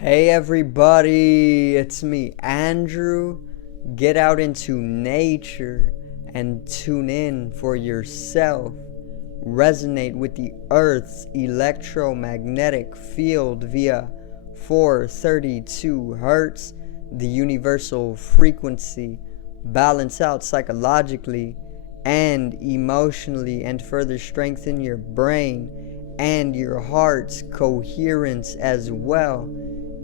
Hey everybody, it's me, Andrew. Get out into nature and tune in for yourself. Resonate with the Earth's electromagnetic field via 432 Hertz, the universal frequency. Balance out psychologically and emotionally, and further strengthen your brain and your heart's coherence as well.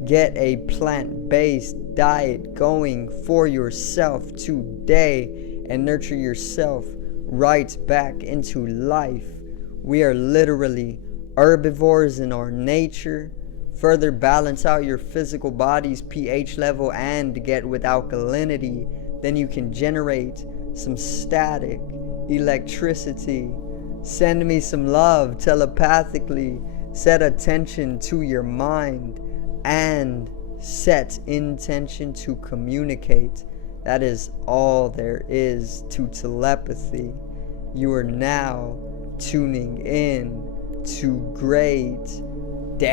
Get a plant-based diet going for yourself today and nurture yourself right back into life. We are literally herbivores in our nature. Further balance out your physical body's pH level and get with alkalinity. Then you can generate some static electricity. Send me some love telepathically. Set attention to your mind and set intention to communicate. That is all there is to telepathy. You are now tuning in to great days.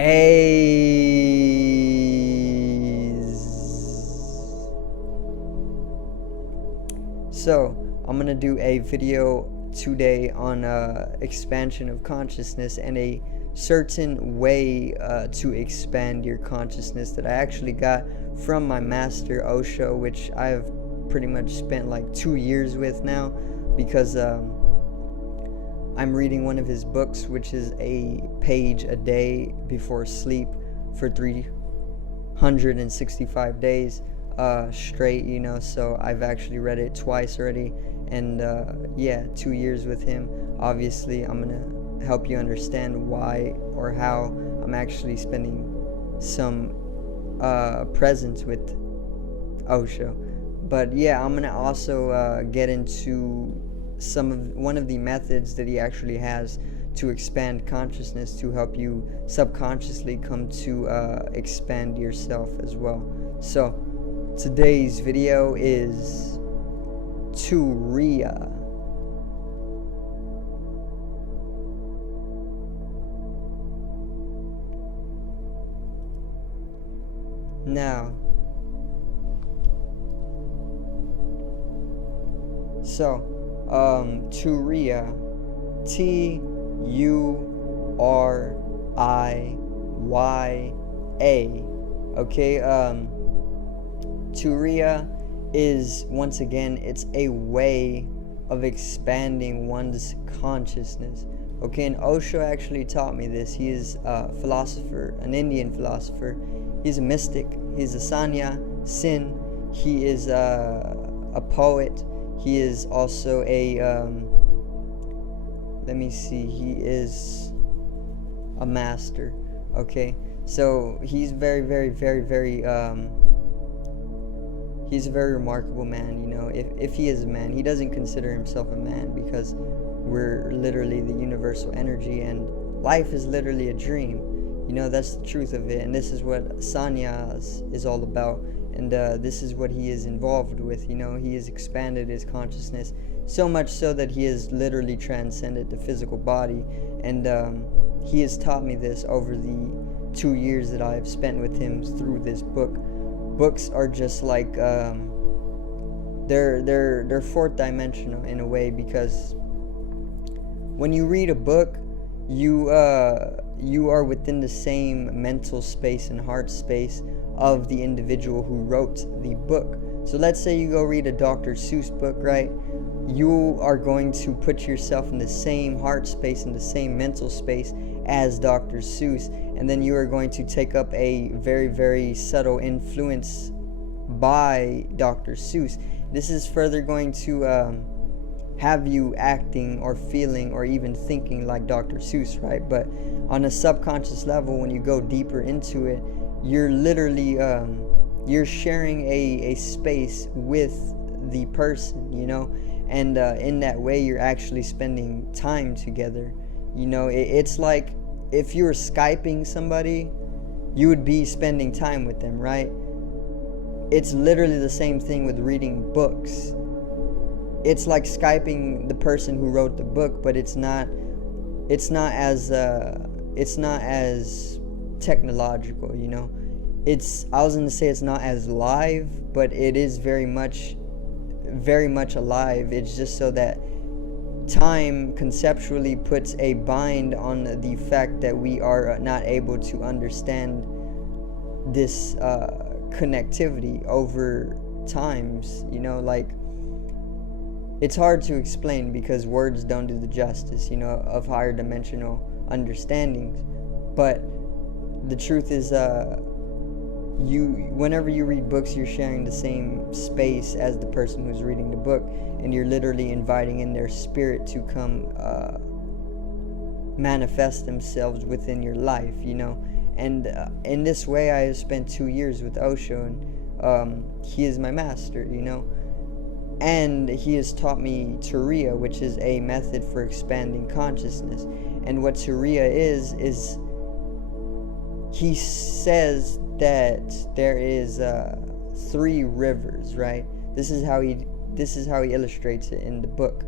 So I'm gonna do a video today on expansion of consciousness and a certain way to expand your consciousness that I actually got from my master Osho, which I've pretty much spent like 2 years with now, because I'm reading one of his books, which is a page a day before sleep for 365 days straight, so I've actually read it twice already. And 2 years with him. Obviously I'm gonna help you understand why or how I'm actually spending some presence with Osho. But yeah, I'm gonna also get into one of the methods that he actually has to expand consciousness, to help you subconsciously come to expand yourself as well. So today's video is Turiya. Now, Turiya, Turiya. Okay, Turiya is, once again, it's a way of expanding one's consciousness. Okay, and Osho actually taught me this. He is a philosopher, an Indian philosopher. He's a mystic. He's a sanya, sin. He is a poet. He is also a he is a master. Okay, so he's very, very, very, very he's a very remarkable man. If he is a man, he doesn't consider himself a man, because we're literally the universal energy, and life is literally a dream. That's the truth of it, and this is what sannyas is all about, and this is what he is involved with. He has expanded his consciousness so much so that he has literally transcended the physical body, and he has taught me this over the 2 years that I have spent with him through this book. Books are just like they're fourth dimensional in a way, because when you read a book, you are within the same mental space and heart space of the individual who wrote the book. So let's say you go read a Dr. Seuss book, right? You are going to put yourself in the same heart space, in the same mental space as Dr. Seuss, and then you are going to take up a very, very subtle influence by Dr. Seuss. This is further going to have you acting or feeling or even thinking like Dr. Seuss, right? But on a subconscious level, when you go deeper into it, you're literally you're sharing a space with the person, and in that way you're actually spending time together. It's like if you were Skyping somebody, you would be spending time with them, right? It's literally the same thing with reading books. It's like Skyping the person who wrote the book, but it's not as technological, I was going to say it's not as live, but it is very much alive. It's just so that time conceptually puts a bind on the fact that we are not able to understand this connectivity over times, like it's hard to explain because words don't do the justice, of higher dimensional understandings. But the truth is, whenever you read books, you're sharing the same space as the person who's reading the book, and you're literally inviting in their spirit to come manifest themselves within your life, and in this way I have spent 2 years with Osho, and he is my master, and he has taught me Turiya, which is a method for expanding consciousness. And what Turiya is he says that there is 3 rivers, right? This is how he illustrates it in the book.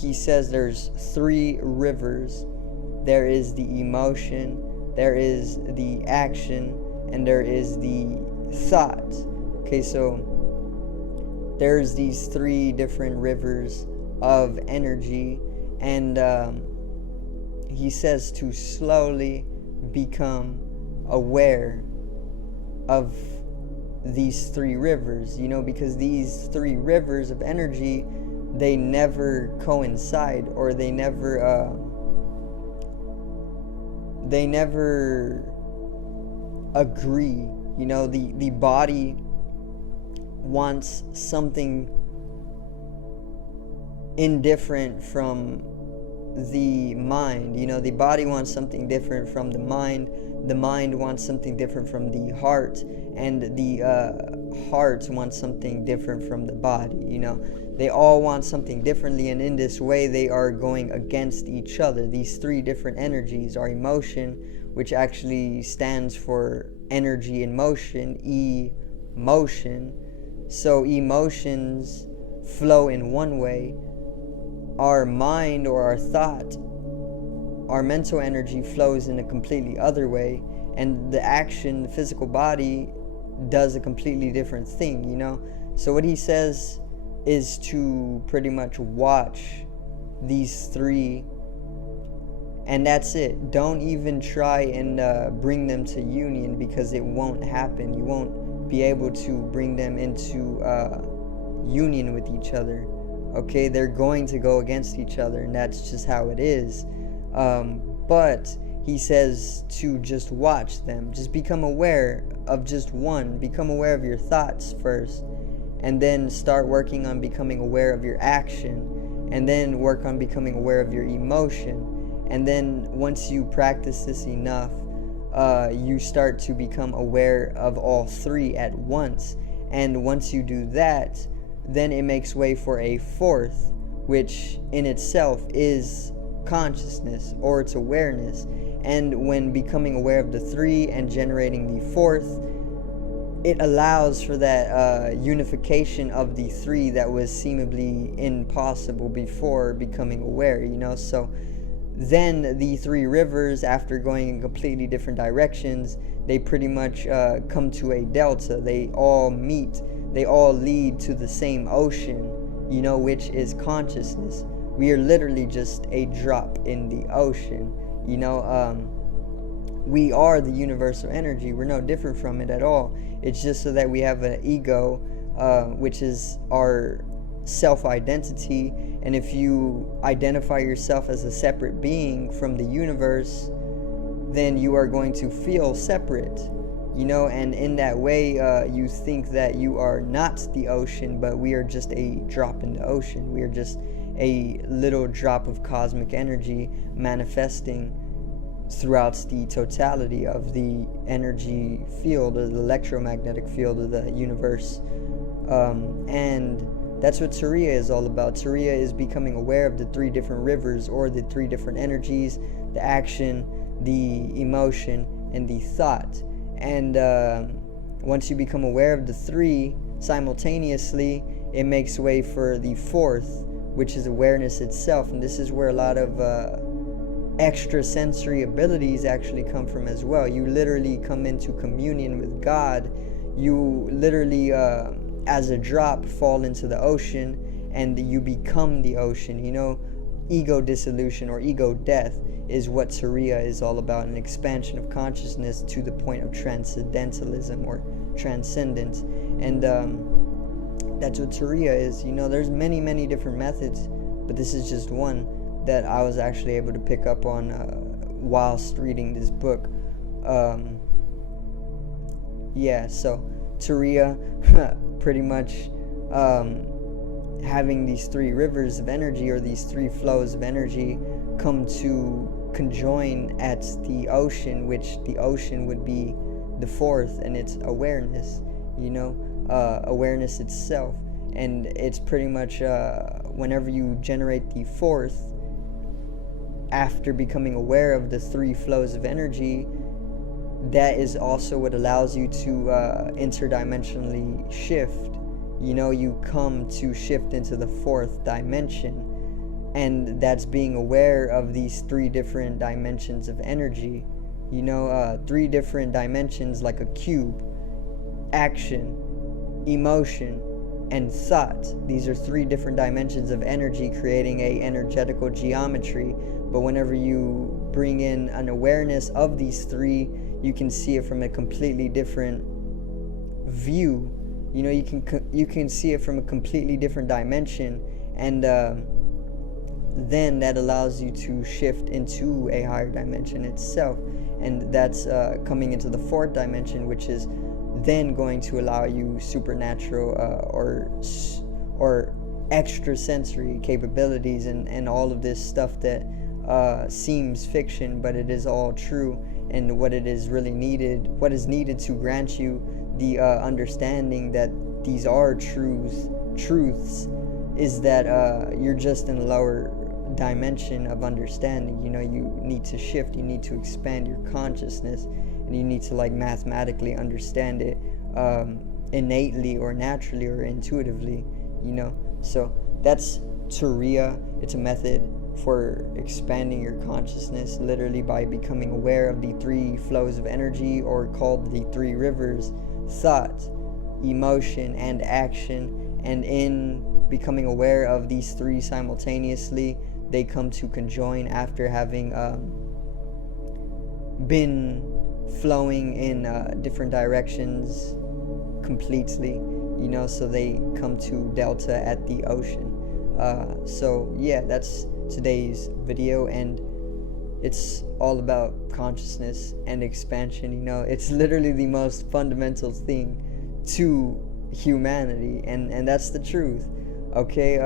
He says there's 3 rivers. There is the emotion, there is the action, and there is the thought. Okay, so there's these 3 different rivers of energy, and he says to slowly become aware of these 3 rivers, because these 3 rivers of energy, they never coincide, or they never agree. The body wants something indifferent from the mind. The body wants something different from the mind wants something different from the heart, and the heart wants something different from the body. They all want something differently, and in this way they are going against each other. These 3 different energies are emotion, which actually stands for energy in motion, emotion. So emotions flow in one way. Our mind or our thought, our mental energy, flows in a completely other way, and the action, the physical body, does a completely different thing. So what he says is to pretty much watch these 3, and that's it. Don't even try and bring them to union, because it won't happen. You won't be able to bring them into union with each other. Okay, they're going to go against each other, and that's just how it is. But he says to just watch them. Just become aware of just one. Become aware of your thoughts first, and then start working on becoming aware of your action, and then work on becoming aware of your emotion. And then once you practice this enough, you start to become aware of all 3 at once. And once you do that, then it makes way for a 4th, which in itself is consciousness, or it's awareness. And when becoming aware of the 3 and generating the 4th, it allows for that unification of the 3 that was seemingly impossible before becoming aware. So then the 3 rivers, after going in completely different directions, they pretty much come to a delta. They all meet, they all lead to the same ocean, which is consciousness. We are literally just a drop in the ocean. We are the universal energy. We're no different from it at all. It's just so that we have an ego, which is our self-identity. And if you identify yourself as a separate being from the universe, then you are going to feel separate, and in that way you think that you are not the ocean, but we are just a drop in the ocean. We are just a little drop of cosmic energy manifesting throughout the totality of the energy field, or the electromagnetic field of the universe. And that's what Turiya is all about. Turiya is becoming aware of the 3 different rivers, or the 3 different energies: the action, the emotion, and the thought. And once you become aware of the 3 simultaneously, it makes way for the 4th, which is awareness itself. And this is where a lot of extrasensory abilities actually come from as well. You literally come into communion with God. You literally, as a drop, fall into the ocean, and you become the ocean. Ego dissolution or ego death is what Turiya is all about, an expansion of consciousness to the point of transcendentalism or transcendence. And that's what Turiya is. There's many different methods, but this is just one that I was actually able to pick up on whilst reading this book. So Turiya, pretty much having these three rivers of energy, or these three flows of energy, come to conjoin at the ocean, which the ocean would be the fourth, and it's awareness, awareness itself. And it's pretty much whenever you generate the fourth, after becoming aware of the three flows of energy, that is also what allows you to interdimensionally shift. You come to shift into the fourth dimension, and that's being aware of these three different dimensions of energy. Three different dimensions, like a cube: action, emotion, and thought. These are three different dimensions of energy, creating a energetical geometry. But whenever you bring in an awareness of these three, you can see it from a completely different view. You can see it from a completely different dimension, and then that allows you to shift into a higher dimension itself. And that's coming into the fourth dimension, which is then going to allow you supernatural or extrasensory capabilities, and all of this stuff that seems fiction, but it is all true. And what it is really needed, what is needed to grant you the understanding that these are truths, is that you're just in a lower dimension of understanding. You need to shift, you need to expand your consciousness, and you need to mathematically understand it innately or naturally or intuitively. So that's Turiya. It's a method for expanding your consciousness, literally by becoming aware of the three flows of energy, or called the three rivers: thought, emotion, and action. And in becoming aware of these three simultaneously, they come to conjoin after having been flowing in different directions completely, so they come to delta at the ocean. That's today's video, and it's all about consciousness and expansion. It's literally the most fundamental thing to humanity, and that's the truth. Okay,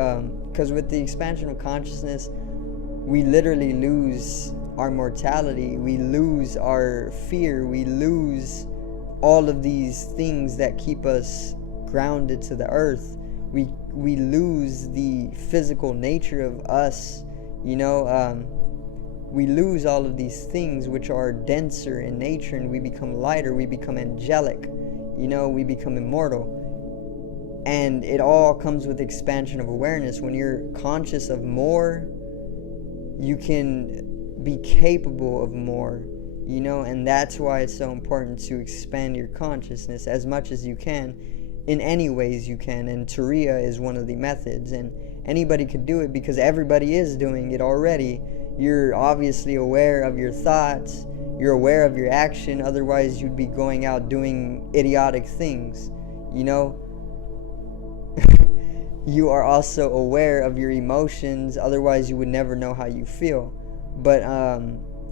because with the expansion of consciousness, we literally lose our mortality, we lose our fear, we lose all of these things that keep us grounded to the earth. We lose the physical nature of us. We lose all of these things which are denser in nature, and we become lighter, we become angelic, we become immortal. And it all comes with expansion of awareness. When you're conscious of more, you can be capable of more, and that's why it's so important to expand your consciousness as much as you can, in any ways you can. And Turiya is one of the methods, and anybody could do it because everybody is doing it already. You're obviously aware of your thoughts, you're aware of your action, otherwise you'd be going out doing idiotic things. You are also aware of your emotions, otherwise you would never know how you feel. But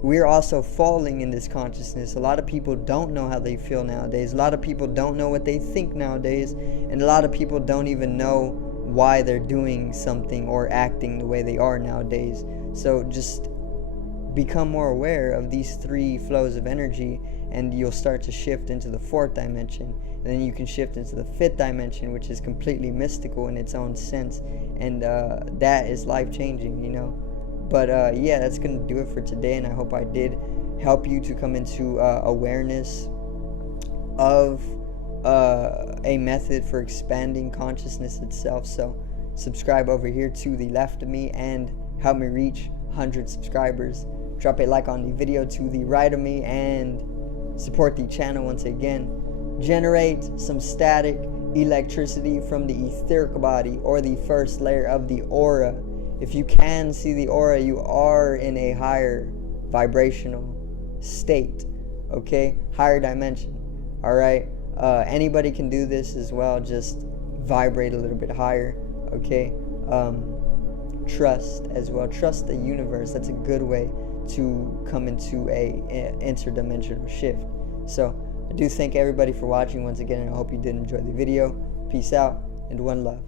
we're also falling in this consciousness. A lot of people don't know how they feel nowadays. A lot of people don't know what they think nowadays, and a lot of people don't even know why they're doing something or acting the way they are nowadays. So just become more aware of these three flows of energy, and you'll start to shift into the fourth dimension. And then you can shift into the fifth dimension, which is completely mystical in its own sense, and that is life-changing, But that's gonna do it for today, and I hope I did help you to come into awareness of a method for expanding consciousness itself. So subscribe over here to the left of me and help me reach 100 subscribers. drop a like on the video to the right of me and support the channel once again. Generate some static electricity from the etheric body, or the first layer of the aura. If you can see the aura, you are in a higher vibrational state, okay? Higher dimension, all right? Anybody can do this as well. Just vibrate a little bit higher, okay? Trust as well. Trust the universe. That's a good way to come into a interdimensional shift. So I do thank everybody for watching once again, and I hope you did enjoy the video. Peace out and one love.